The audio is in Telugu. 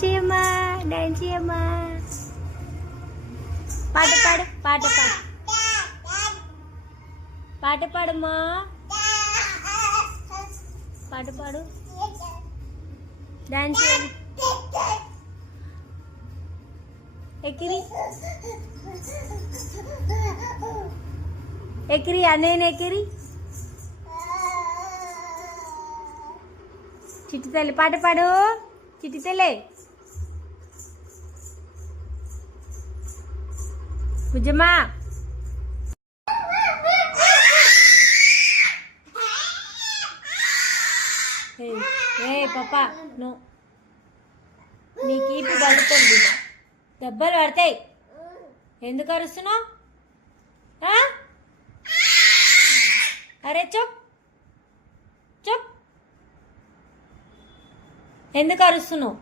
డాన్స్ చేయమ్మా, డాన్స్ చేయమ్మా. పాట పాడు, పాట పాడు, పాట పాడమ్మా, పాట పాడు, డాన్స్ చేయాలి. ఎక్కిరి ఎక్కిరి అన్నయ్య ఎక్కిరి. చిట్టి తల్లి పాట పాడు, చిట్టి తల్లి. బుజ్జమ్మా ఏ పాపా నో, నీకు ఈపి పడుతుంది, దెబ్బలు పడతాయి. ఎందుకు అరుస్తున్నావు? అరే చూప్ చూప్, ఎందుకు అరుస్తున్నావు?